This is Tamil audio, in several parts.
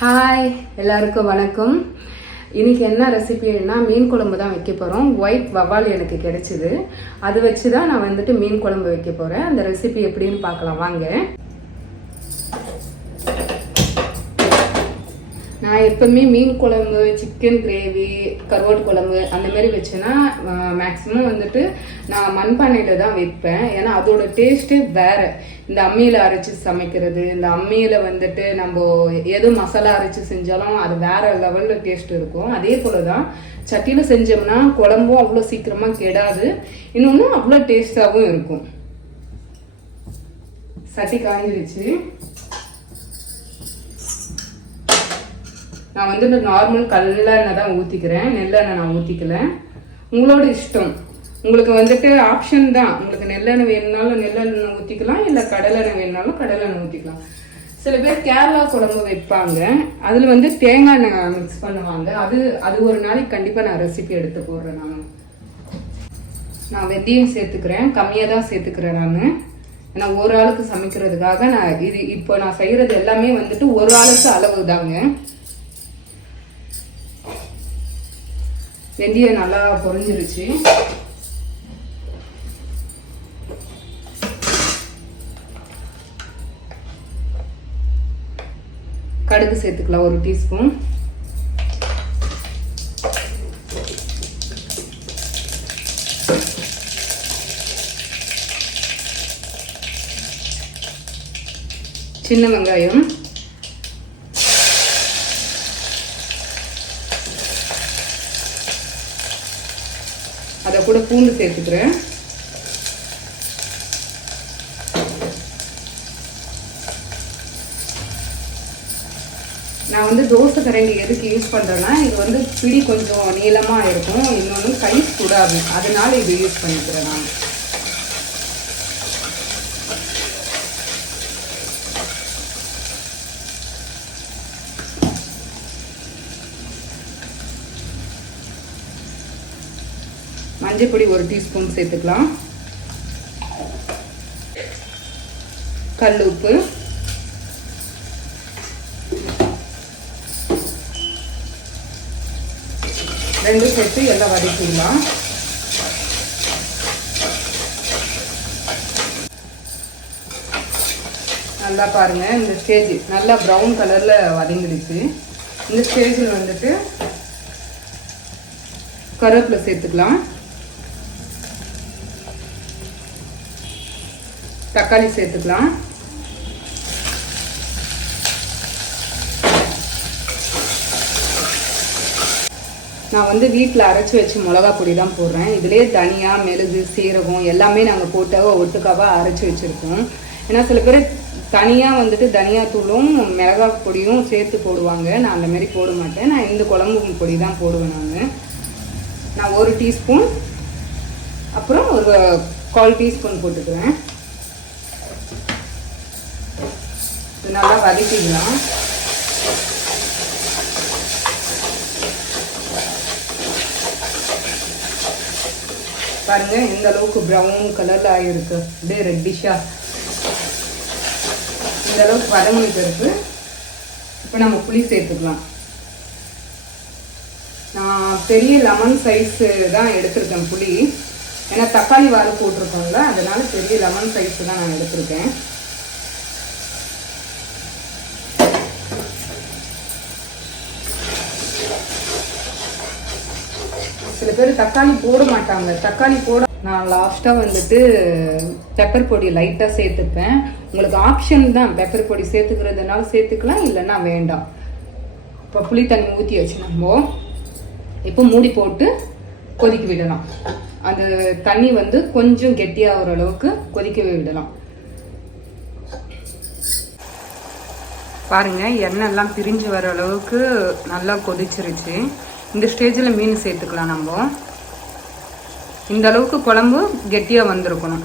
ஹாய், எல்லாருக்கும் வணக்கம். இன்னைக்கு என்ன ரெசிபின்னா மீன் குழம்பு தான் வைக்க போகிறோம். ஒயிட் வவ்வால் எனக்கு கிடைச்சிது. அது வச்சு தான் நான் மீன் குழம்பு வைக்க போகிறேன். அந்த ரெசிபி எப்படின்னு பார்க்கலாம் வாங்க. நான் எப்பவுமே மீன் குழம்பு, சிக்கன் கிரேவி, கருவாட்டு குழம்பு அந்த மாதிரி வச்சேன்னா மேக்ஸிமம் நான் மண்பானையில் தான் வைப்பேன். ஏன்னா அதோட டேஸ்ட்டு வேற. இந்த அம்மியில் அரைச்சி சமைக்கிறது, இந்த அம்மியில் நம்ம எதுவும் மசாலா அரைச்சி செஞ்சாலும் அது வேற லெவலில் டேஸ்ட் இருக்கும். அதே போல தான் சட்டியில் செஞ்சோம்னா குழம்பும் அவ்வளோ சீக்கிரமாக கெடாது, இன்னொன்று அவ்வளோ டேஸ்டாகவும் இருக்கும். சட்டி காய்ஞ்சிருச்சு. நான் நார்மல் கல்லெண்ணெய் தான் ஊற்றிக்கிறேன், நெல்லெண்ணெய் நான் ஊற்றிக்கல. உங்களோட இஷ்டம். உங்களுக்கு ஆப்ஷன் தான். உங்களுக்கு நெல்லெண்ணெய் வேணுனாலும் நெல்லெண்ணெய் ஊற்றிக்கலாம், இல்லை கடலெண்ணெய் வேணுனாலும் கடலெண்ணெய் ஊற்றிக்கலாம். சில பேர் கேரளா குழம்பு வைப்பாங்க, அதில் தேங்காய் எண்ணெய் மிக்ஸ் பண்ணுவாங்க. அது ஒரு நாளைக்கு கண்டிப்பாக நான் ரெசிபி எடுத்து போடுறேன். நான் வெந்தயம் சேர்த்துக்கிறேன், கம்மியாக தான் சேர்த்துக்கிறேன். ஏன்னா ஒரு ஆளுக்கு சமைக்கிறதுக்காக இப்போ நான் செய்கிறது எல்லாமே ஒரு ஆளுக்கு அளவு தாங்க. வெந்தயம் நல்லா பொரிஞ்சிருச்சு. கடுகு சேர்த்துக்கலாம், 1 டீஸ்பூன். சின்ன வெங்காயம், அதை கூட பூண்டு சேர்த்துக்கிறேன். நான் தோசை கரண்டி எதுக்கு யூஸ் பண்ணுறேன்னா, இது பிடி கொஞ்சம் நீளமாக இருக்கும், இன்னொன்று சைஸ் கூடாது, அதனால இது யூஸ் பண்ணிக்கிறேன் நான். மஞ்சள் பொடி 1 டீஸ்பூன் சேர்த்துக்கலாம். கல் உப்பு, ரெண்டும் சேர்த்து எல்லாம் வதக்கிடலாம். நல்லா பாருங்க, இந்த ஸ்டேஜ் நல்லா ப்ரௌன் கலர்ல வதங்கிடுச்சு. இந்த ஸ்டேஜில் கருவேப்பிலை சேர்த்துக்கலாம். தக்காளி சேர்த்துக்கலாம். நான் வீட்டில் அரைச்சி வச்சு மிளகா பொடி தான் போடுறேன். இதுலேயே தனியா, மிளகு, சீரகம் எல்லாமே நாங்கள் போட்டாவோ ஒட்டுக்காவாக அரைச்சி வச்சுருக்கோம். ஏன்னா சில பேர் தனியாக தனியாத்தூளும் மிளகா பொடியும் சேர்த்து போடுவாங்க. நான் அந்த மாதிரி போட மாட்டேன். நான் இந்த குழம்பு பொடி தான் போடுவேன். நான் 1 டீஸ்பூன், அப்புறம் ஒரு 1/4 டீஸ்பூன் போட்டுக்கிறேன். நல்லா வதக்கிக்கலாம். பாருங்க, இந்த அளவுக்கு ப்ரௌன் கலர்ல ஆயிருக்கு, அப்படியே ரெட்டிஷா. இந்த அளவுக்கு வதங்கிட்டு இருக்கு. இப்போ நம்ம புளி சேர்த்துக்கலாம். நான் பெரிய லெமன் சைஸ் தான் எடுத்திருக்கேன் புளி. ஏன்னா தக்காளி வாழை போட்டிருக்கோம்ல, அதனால பெரிய லெமன் சைஸ் தான் நான் எடுத்திருக்கேன். சில பேர் தக்காளி போட மாட்டாங்க. தக்காளி போட நான் லாஸ்ட்டாக பெப்பர் பொடி லைட்டாக சேர்த்துப்பேன். உங்களுக்கு ஆப்ஷன் தான், பெப்பர் பொடி சேர்த்துக்கிறதுனால சேர்த்துக்கலாம், இல்லைன்னா வேண்டாம். இப்போ புளி தண்ணி ஊற்றி வச்சு நம்ம இப்போ மூடி போட்டு கொதிக்க விடலாம். அந்த தண்ணி கொஞ்சம் கெட்டியாகிற அளவுக்கு கொதிக்கவே விடலாம். பாருங்க, எண்ணெய் எல்லாம் பிரிஞ்சு வர அளவுக்கு நல்லா கொதிச்சிருச்சு. இந்த ஸ்டேஜில் மீன் சேர்த்துக்கலாம். நம்ம இந்த அளவுக்கு குழம்பு கெட்டியாக வந்திருக்கணும்.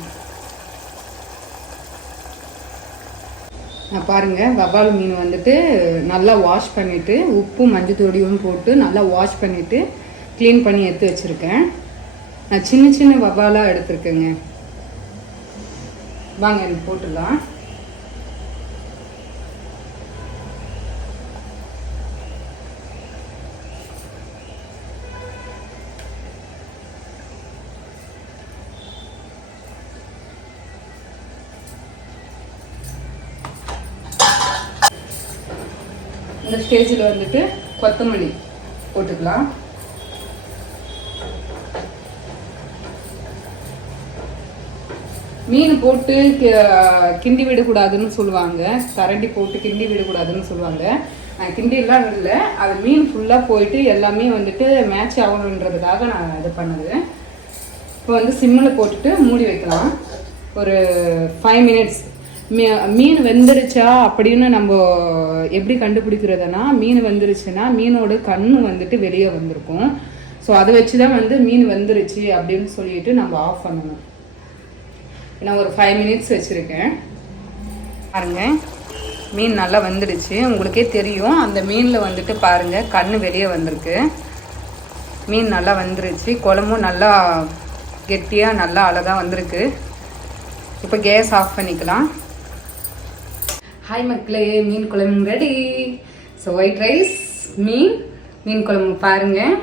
நான் பாருங்க, வவ்வால் மீன் நல்லா வாஷ் பண்ணிவிட்டு உப்பு மஞ்சத்தூடியும் போட்டு நல்லா வாஷ் பண்ணிவிட்டு க்ளீன் பண்ணி எடுத்து வச்சுருக்கேன். நான் சின்ன சின்ன வவ்வாலாக எடுத்துருக்கேங்க. வாங்க எனக்கு போட்டுடலாம். இந்த ஸ்டேஜில் வந்துட்டு கொத்தமல்லி போட்டுக்கலாம். மீன் போட்டு கிண்டி விடக்கூடாதுன்னு சொல்லுவாங்க, கரண்டி போட்டு கிண்டி விடக்கூடாதுன்னு சொல்லுவாங்க. கிண்டிலாம் இல்லை, அது மீன் ஃபுல்லாக போயிட்டு எல்லாமே வந்துட்டு மேட்ச் ஆகணுன்றதுக்காக நான் இது பண்ணுது. இப்போ வந்து சிம்மில் போட்டுட்டு மூடி வைக்கலாம் ஒரு 5 மினிட்ஸ். மீன் வெந்துடுச்சா அப்படின்னு நம்ம எப்படி கண்டுபிடிக்கிறதுனா, மீன் வெந்துருச்சுன்னா மீனோட கண்ணு வந்துட்டு வெளியே வந்திருக்கும். ஸோ அதை வச்சு தான் வந்து மீன் வெந்துருச்சு அப்படின்னு சொல்லிட்டு நம்ம ஆஃப் பண்ணணும். நான் ஒரு 5 மினிட்ஸ் வச்சுருக்கேன். பாருங்கள், மீன் நல்லா வந்துடுச்சு. உங்களுக்கே தெரியும், அந்த மீனில் வந்துட்டு பாருங்கள் கண்ணு வெளியே வந்திருக்கு. மீன் நல்லா வந்துருச்சு, குழம்பும் நல்லா கெட்டியாக நல்லா அழகாக வந்திருக்கு. இப்போ கேஸ் ஆஃப் பண்ணிக்கலாம். ஹாய் மக்களே, மீன் குழம்பு ரெடி. ஸோ ஒயிட் ரைஸ், மீன் குழம்பு பாருங்கள்,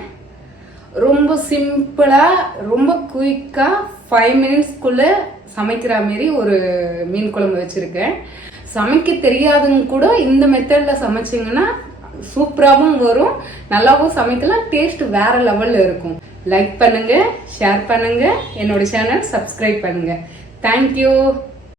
ரொம்ப சிம்பிளாக ரொம்ப குயிக்காக 5 மினிட்ஸ்க்குள்ளே சமைக்கிற மாரி ஒரு மீன் குழம்பு வச்சுருக்கேன். சமைக்க தெரியாதுங்க கூட இந்த மெத்தடில் சமைச்சிங்கன்னா சூப்பராகவும் வரும், நல்லாவும் சமைக்கலாம், டேஸ்ட் வேற லெவலில் இருக்கும். லைக் பண்ணுங்க, ஷேர் பண்ணுங்க, என்னோட சேனல் சப்ஸ்கிரைப் பண்ணுங்க. தேங்க்யூ.